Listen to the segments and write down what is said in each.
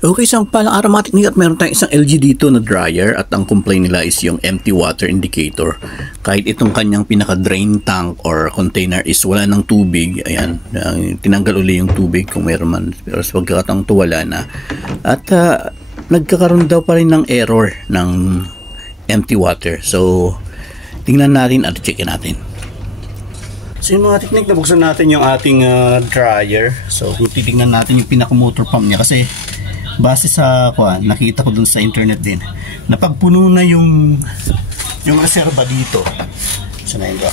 Okay, isang palang aromatic niya at meron tayong isang LG dito na dryer at ang complaint nila is yung empty water indicator. Kahit itong kanyang pinaka-drain tank or container is wala ng tubig, ayan, tinanggal uli yung tubig kung meron man, pero sa pagkakataong to wala na. At nagkakaroon daw pa rin ng error ng empty water. So, tingnan natin at checkin natin. So yung mga technique, nabuksan natin yung ating dryer. So kung titignan natin yung pinaka-motor pump niya, kasi base sa nakita ko dun sa internet din, napagpuno na yung reserba dito. Sana yun ba?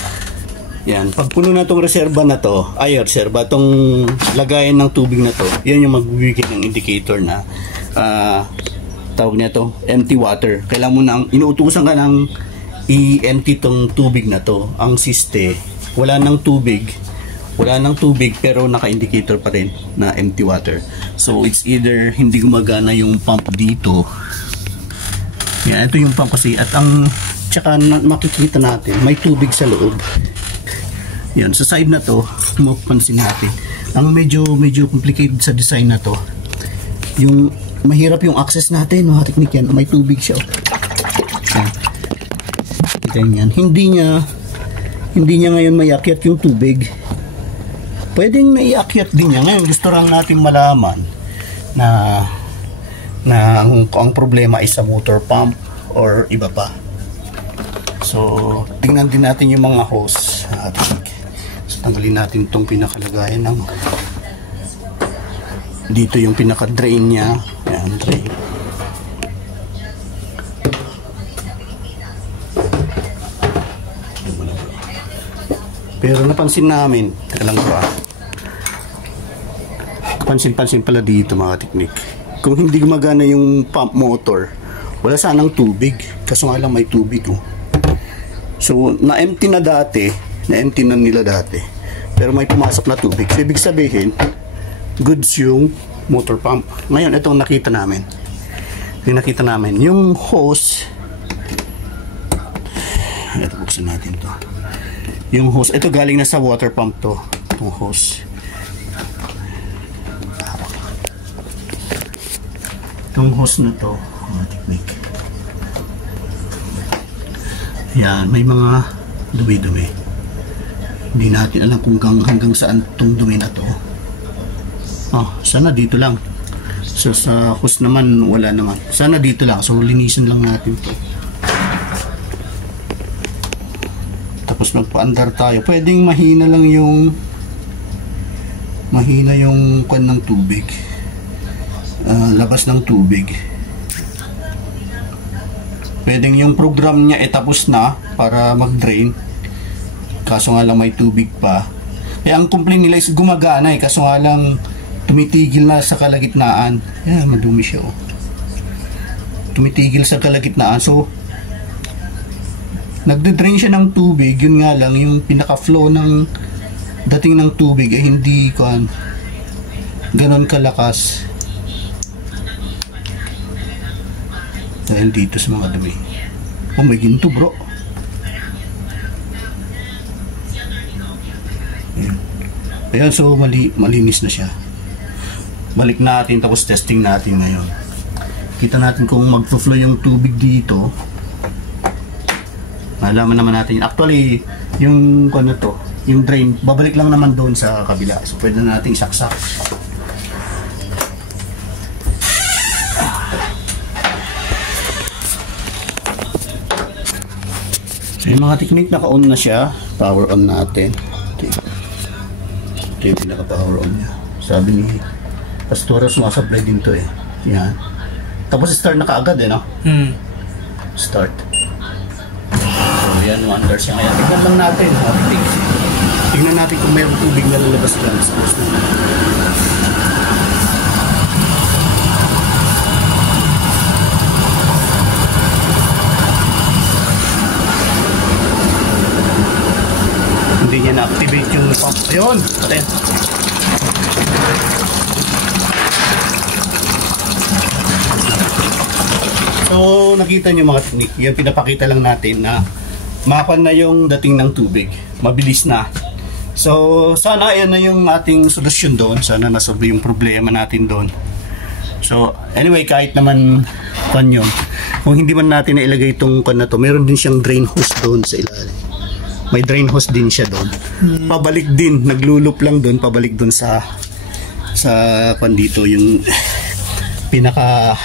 Yan, pagpuno na tong reserba na to, reserba, tong lagayan ng tubig na to, yan yung magbibigay ng indicator na tawag niya to, empty water. Kailangan mo nang, inuutusan ka ng i-empty tong tubig na to. Ang siste, wala nang tubig pero naka-indicator pa rin na empty water. So it's either hindi gumagana yung pump dito. Yan, ito yung pump kasi, at ang tsaka makikita natin may tubig sa loob. Yan, sa side na to, mapapansin natin ang medyo complicated sa design na to, yung mahirap yung access natin, mga technique yan, may tubig siya. Yan. Ganyan. Hindi niya ngayon maiakyat yung tubig. Pwedeng naiakyat din niya. Ngayon gusto lang natin malaman na ang problema ay sa motor pump or iba pa. So tingnan din natin yung mga hose. So tanggalin natin itong pinakalagayan ng dito, yung pinaka-drain niya. Ayan, drain. Pero napansin namin, pansin pala dito, mga technique, kung hindi gumagana yung pump motor, wala sanang tubig, kaso nga lang may tubig. So na-empty na nila dati, pero may pumasok na tubig. So ibig sabihin, goods yung motor pump. Ngayon, itong nakita namin. Yung hose, ito, buksan natin to. Yung hose, ito galing na sa water pump to. Itong hose. Itong hose na to, mga technique. Yan, may mga dumi-dumi. Hindi natin alam kung hanggang saan itong dumi na to. Sana dito lang. So sa hose naman, wala naman. Sana dito lang. So linisin lang natin to. Tapos magpa-andar tayo. Pwedeng mahina lang yung kwan ng tubig. Labas ng tubig. Pwedeng yung program niya tapos na para mag-drain, kaso nga lang may tubig pa. Kaya ang complaint nila is gumagana kaso nga lang tumitigil na sa kalagitnaan. Yan, madumi siya tumitigil sa kalagitnaan. So nagde-drain siya ng tubig, yun nga lang yung pinaka-flow ng dating ng tubig ay hindi ganon kalakas. Dahil dito sa mga dumi. May ginto, bro. Ayan, so malinis na siya. Balik natin, tapos testing natin ngayon. Kita natin kung mag-flow yung tubig dito. Malaman naman natin. Actually, yung yung drain, babalik lang naman doon sa kabila. So pwede na natin isaksak. Yung mga technique, naka-on na siya. Power on natin. Ito yung pinaka-power on niya. Sabi ni Pastora, sumasablay din to Yan. Tapos start na kaagad no? Start. So yan, under siya ngayon. Tignan lang natin. Tignan natin kung mayroong tubig na lalabas dyan. Hindi niya na-activate yung pump. Ayun! Patay. So, nakita niyo mga technique. Yan, pinapakita lang natin na mapan na yung dating ng tubig. Mabilis na. So, sana yan na yung ating solusyon doon. Sana nasolve yung problema natin doon. So anyway, kahit naman yun, kung hindi man natin nailagay itong na to, meron din siyang drain hose doon sa ilalim. May drain hose din siya doon. Pabalik din, naglulup lang doon, pabalik doon sa dito, yung pinaka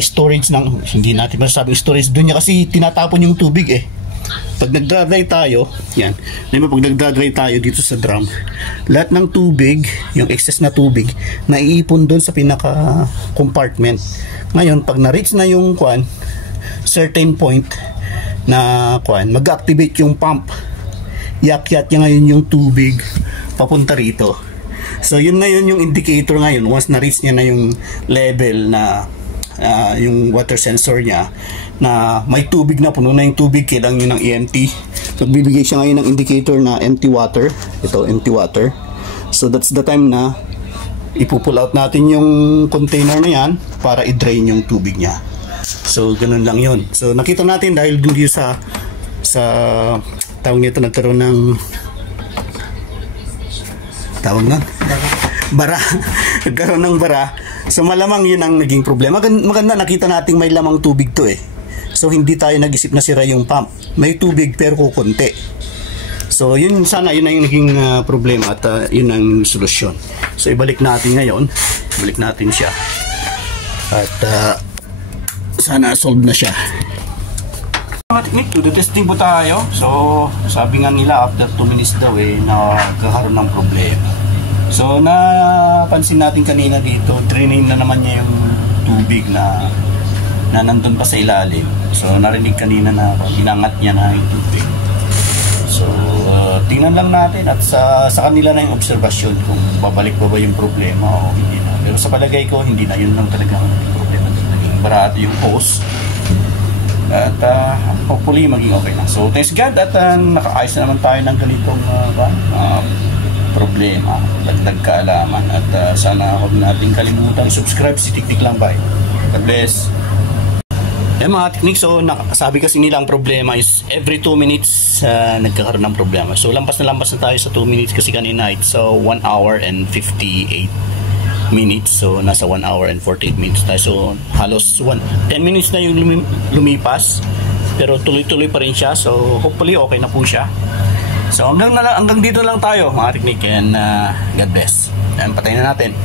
storage ng, hindi natin masasabing storage doon niya kasi tinatapon yung tubig eh. Pag nagdadry tayo, yan, pag nagdadry tayo dito sa drum, lahat ng tubig, yung excess na tubig, naiipon doon sa pinaka compartment. Ngayon, pag na-reach na yung certain point na mag-activate yung pump, iakyat niya ngayon yung tubig papunta rito. So yun ngayon yung indicator ngayon, once na-reach niya na yung level na yung water sensor niya na may tubig na, puno na yung tubig, kailangan nyo ng EMT. So bibigay siya ngayon ng indicator na empty water. Ito, empty water. So that's the time na ipupull out natin yung container na yan para i-drain yung tubig niya. So ganun lang yun. So nakita natin dahil dun sa tawag nito, nagkaroon ng bara. Nagkaroon ng bara. So malamang yun ang naging problema. Maganda, nakita natin may lamang tubig to eh. So hindi tayo nag-isip na sira yung pump. May tubig pero kukunti. So yun, sana yun ang naging problema at yun ang solusyon. So ibalik natin ngayon. Ibalik natin siya. At sana solve na siya. To the testing po tayo. So sabi nga nila after 2 minutes daw eh nagkakaroon ng problema. So napansin natin kanina dito, drainin na naman niya yung tubig na nandun pa sa ilalim. So narinig kanina na inangat niya na yung tubig. So tingnan lang natin at sa kanila na yung obserbasyon kung babalik ba yung problema o hindi na. Pero sa palagay ko hindi na, yun lang talaga yung problema. Naging barado yung hose. At hopefully maging okay na. So thanks God at nakaayos na naman tayo ng ganitong problema, dagdag kaalaman. At sana huwag natin kalimutan subscribe si Tiktik Lang Bay. God bless. Mga teknik, so sabi kasi nila ang problema is every 2 minutes nagkakaroon ng problema. So lampas na tayo sa 2 minutes kasi kanina it's 1 hour and 58 minutes. So nasa 1 hour and 48 minutes tayo. So halos 10 minutes na yung lumipas, pero tuloy-tuloy pa rin siya. So hopefully okay na po siya. So hanggang dito lang tayo mga teknik, and God bless. And patayin na natin.